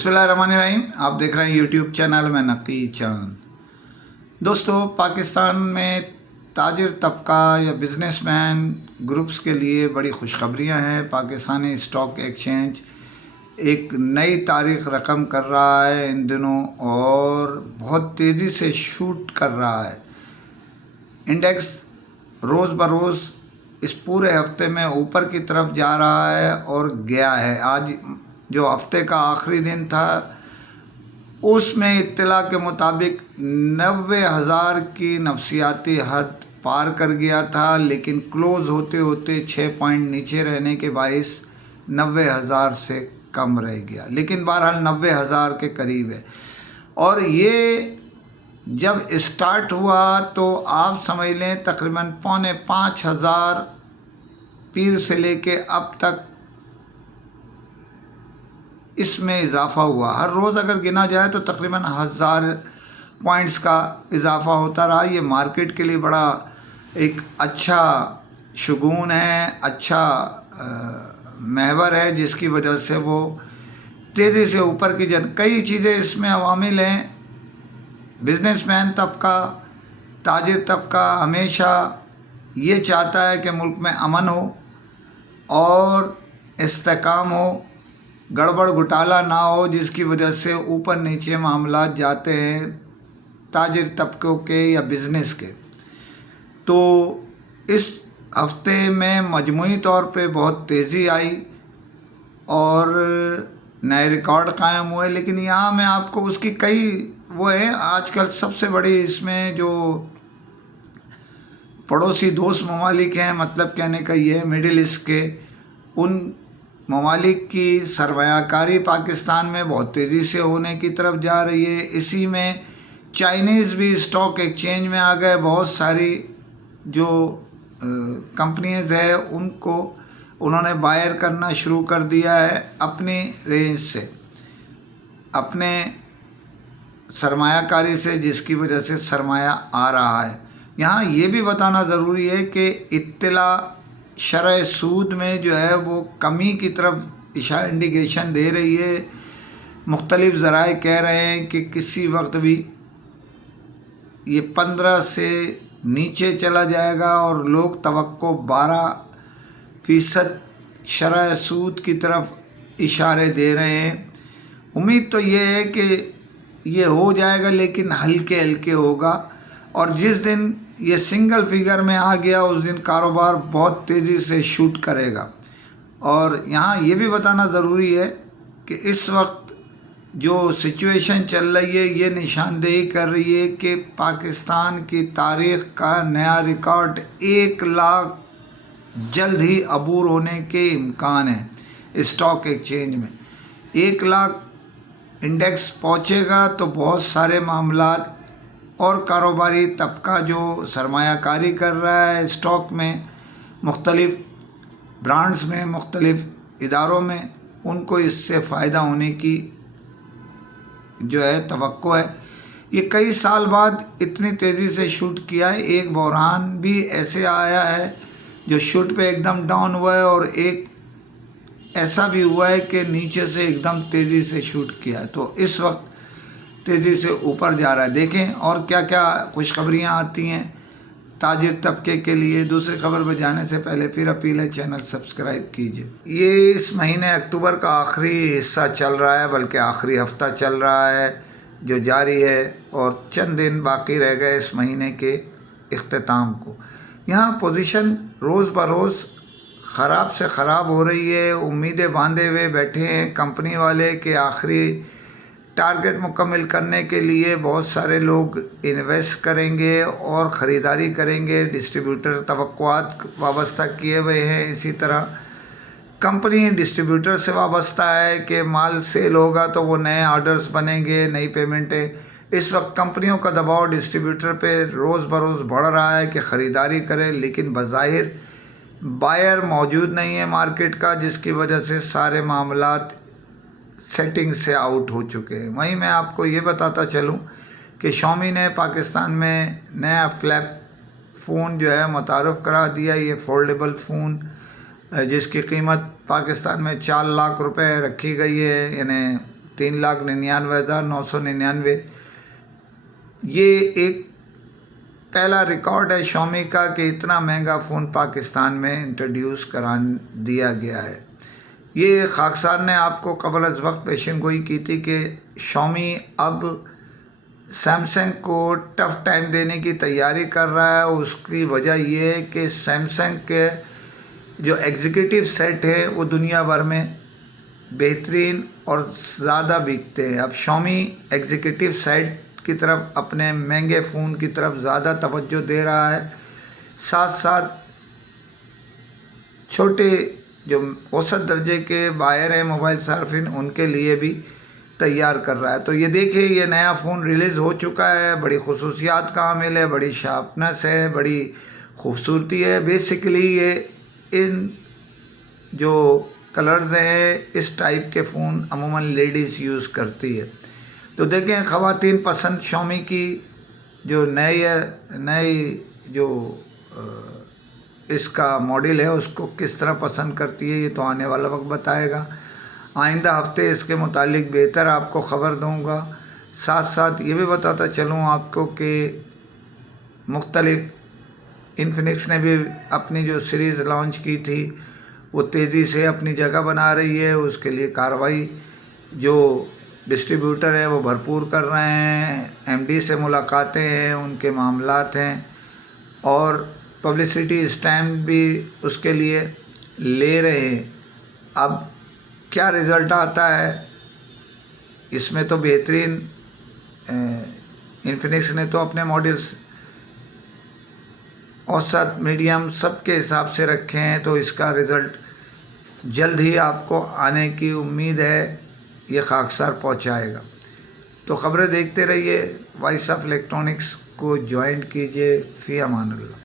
बिस्मिल्लाहिर्रहमानिर्रहीम। आप देख रहे हैं यूट्यूब चैनल में नकी चांद। दोस्तों, पाकिस्तान में ताजिर तबका या बिजनेसमैन ग्रुप्स के लिए बड़ी खुशखबरियां हैं। पाकिस्तानी स्टॉक एक्सचेंज एक नई तारीख रकम कर रहा है इन दिनों और बहुत तेज़ी से शूट कर रहा है। इंडेक्स रोज़ बरोज़ इस पूरे हफ्ते में ऊपर की तरफ जा रहा है और गया है। आज जो हफ्ते का आखिरी दिन था उसमें इत्तला के मुताबिक 90,000 की नफसियाती हद पार कर गया था, लेकिन क्लोज़ होते होते 6 पॉइंट नीचे रहने के बाइस 90,000 से कम रह गया, लेकिन बहरहाल 90,000 के करीब है। और ये जब स्टार्ट हुआ तो आप समझ लें तकरीबन 4,500 पीर से लेके अब तक इसमें इजाफ़ा हुआ। हर रोज़ अगर गिना जाए तो तकरीबन 1000 पॉइंट्स का इजाफ़ा होता रहा। ये मार्केट के लिए बड़ा एक अच्छा शगुन है, अच्छा महवर है, जिसकी वजह से वो तेज़ी से ऊपर की कई चीज़ें इसमें अवामिल हैं। बिजनेसमैन तबका, ताजिर तबका हमेशा ये चाहता है कि मुल्क में अमन हो और इस्तेकाम हो, गड़बड़ घोटाला ना हो, जिसकी वजह से ऊपर नीचे मामला जाते हैं ताजिर तबकों के या बिज़नेस के। तो इस हफ्ते में मजमूई तौर पे बहुत तेज़ी आई और नए रिकॉर्ड कायम हुए। लेकिन यहाँ मैं आपको उसकी कई वो है, आजकल सबसे बड़ी इसमें जो पड़ोसी दोस्त ममालिक हैं, मतलब कहने का ये है मिडिल ईस्ट के, उन ममालिक की सरमायाकारी पाकिस्तान में बहुत तेज़ी से होने की तरफ जा रही है। इसी में चाइनीज़ भी स्टॉक एक्सचेंज में आ गए। बहुत सारी जो कंपनीज है उनको उन्होंने बायर करना शुरू कर दिया है अपनी रेंज से, अपने सरमायाकारी से, जिसकी वजह से सरमाया आ रहा है। यहाँ ये भी बताना ज़रूरी है कि इत्तला शरह सूद में जो है वो कमी की तरफ इंडिकेशन दे रही है। मुख्तलिफ ज़राए कह रहे हैं कि किसी वक्त भी ये 15 से नीचे चला जाएगा और लोग तवक्को 12% शरह सूद की तरफ इशारे दे रहे हैं। उम्मीद तो ये है कि ये हो जाएगा, लेकिन हल्के हल्के होगा और जिस दिन ये सिंगल फिगर में आ गया उस दिन कारोबार बहुत तेज़ी से शूट करेगा। और यहाँ ये भी बताना ज़रूरी है कि इस वक्त जो सिचुएशन चल रही है ये निशानदेही कर रही है कि पाकिस्तान की तारीख़ का नया रिकॉर्ड 1 लाख जल्द ही अबूर होने के इम्कान है। स्टॉक एक्सचेंज में 1 लाख इंडेक्स पहुँचेगा तो बहुत सारे मामलात और कारोबारी तबका जो सरमायाकारी कर रहा है स्टॉक में, मुख्तलिफ ब्रांड्स में, मुख्तलिफ इदारों में, उनको इससे फ़ायदा होने की जो है तवक्को है। ये कई साल बाद इतनी तेज़ी से शूट किया है। एक बहरान भी ऐसे आया है जो शूट पे एकदम डाउन हुआ है और एक ऐसा भी हुआ है कि नीचे से एकदम तेज़ी से शूट किया है। तो इस वक्त तेज़ी से ऊपर जा रहा है। देखें और क्या क्या खुशखबरियाँ आती हैं ताजिर तबके के लिए। दूसरी खबर पर जाने से पहले फिर अपील है, चैनल सब्सक्राइब कीजिए। ये इस महीने अक्टूबर का आखिरी हिस्सा चल रहा है, बल्कि आखिरी हफ्ता चल रहा है जो जारी है और चंद दिन बाकी रह गए इस महीने के इख्तिताम को। यहाँ पोजीशन रोज़ बरोज़ ख़राब से ख़राब हो रही है। उम्मीदें बांधे हुए बैठे हैं कंपनी वाले के आखिरी टारगेट मुकम्मल करने के लिए बहुत सारे लोग इन्वेस्ट करेंगे और ख़रीदारी करेंगे। डिस्ट्रीब्यूटर तवक्कुआत वाबस्ता किए हुए हैं। इसी तरह कंपनी डिस्ट्रीब्यूटर से वाबस्ता है कि माल सेल होगा तो वो नए ऑर्डर्स बनेंगे, नई पेमेंटें। इस वक्त कंपनियों का दबाव डिस्ट्रीब्यूटर पे रोज़ बरोज़ बढ़ रहा है कि ख़रीदारी करें, लेकिन बज़ाहिर बायर मौजूद नहीं है मार्केट का, जिसकी वजह से सारे मामलात सेटिंग से आउट हो चुके हैं। वहीं मैं आपको ये बताता चलूँ कि Xiaomi ने पाकिस्तान में नया फ्लैप फ़ोन जो है मुतारफ़ करा दिया। ये फोल्डेबल फ़ोन जिसकी कीमत पाकिस्तान में 4 लाख रुपए रखी गई है, यानी 3,99,999। ये एक पहला रिकॉर्ड है शॉमी का कि इतना महंगा फ़ोन पाकिस्तान में इंट्रोड्यूस करा दिया गया है। ये खाकसार ने आपको कबल अज़ वक्त पेशन गोई की थी कि शॉमी अब सैमसंग को टफ़ टाइम देने की तैयारी कर रहा है। उसकी वजह ये है कि सैमसंग के जो एग्जीक्यूटिव सेट है वो दुनिया भर में बेहतरीन और ज़्यादा बिकते हैं। अब शॉमी एग्जीक्यूटिव सेट की तरफ, अपने महंगे फ़ोन की तरफ ज़्यादा तवज्जो दे रहा है, साथ साथ छोटे जो औसत दर्जे के बायर हैं मोबाइल सार्फिन, उनके लिए भी तैयार कर रहा है। तो ये देखिए, ये नया फ़ोन रिलीज़ हो चुका है, बड़ी खसूसियात का हामिल है, बड़ी शार्पनेस है, बड़ी खूबसूरती है। बेसिकली ये इन जो कलर्स हैं, इस टाइप के फ़ोन अमूमन लेडीज़ यूज़ करती है। तो देखें ख़वातीन पसंद शॉमी की जो नई जो इसका मॉडल है उसको किस तरह पसंद करती है, ये तो आने वाला वक्त बताएगा। आइंदा हफ्ते इसके मुतालिक बेहतर आपको ख़बर दूंगा। साथ साथ ये भी बताता चलूँ आपको कि मुख्तलिफ इन्फिनिक्स ने भी अपनी जो सीरीज़ लॉन्च की थी वो तेज़ी से अपनी जगह बना रही है। उसके लिए कार्रवाई जो डिस्ट्रीब्यूटर है वो भरपूर कर रहे हैं, एमडी से मुलाकातें हैं, उनके मामलात हैं और पब्लिसिटी स्टैम्प भी उसके लिए ले रहे हैं। अब क्या रिज़ल्ट आता है इसमें, तो बेहतरीन इन्फिनिक्स ने तो अपने मॉडल्स औसत मीडियम सब के हिसाब से रखे हैं, तो इसका रिज़ल्ट जल्द ही आपको आने की उम्मीद है, ये खाकसार पहुंचाएगा। तो ख़बरें देखते रहिए, वॉइस ऑफ इलेक्ट्रॉनिक्स को ज्वाइन कीजिए। फ़ी अमानुल्लाह।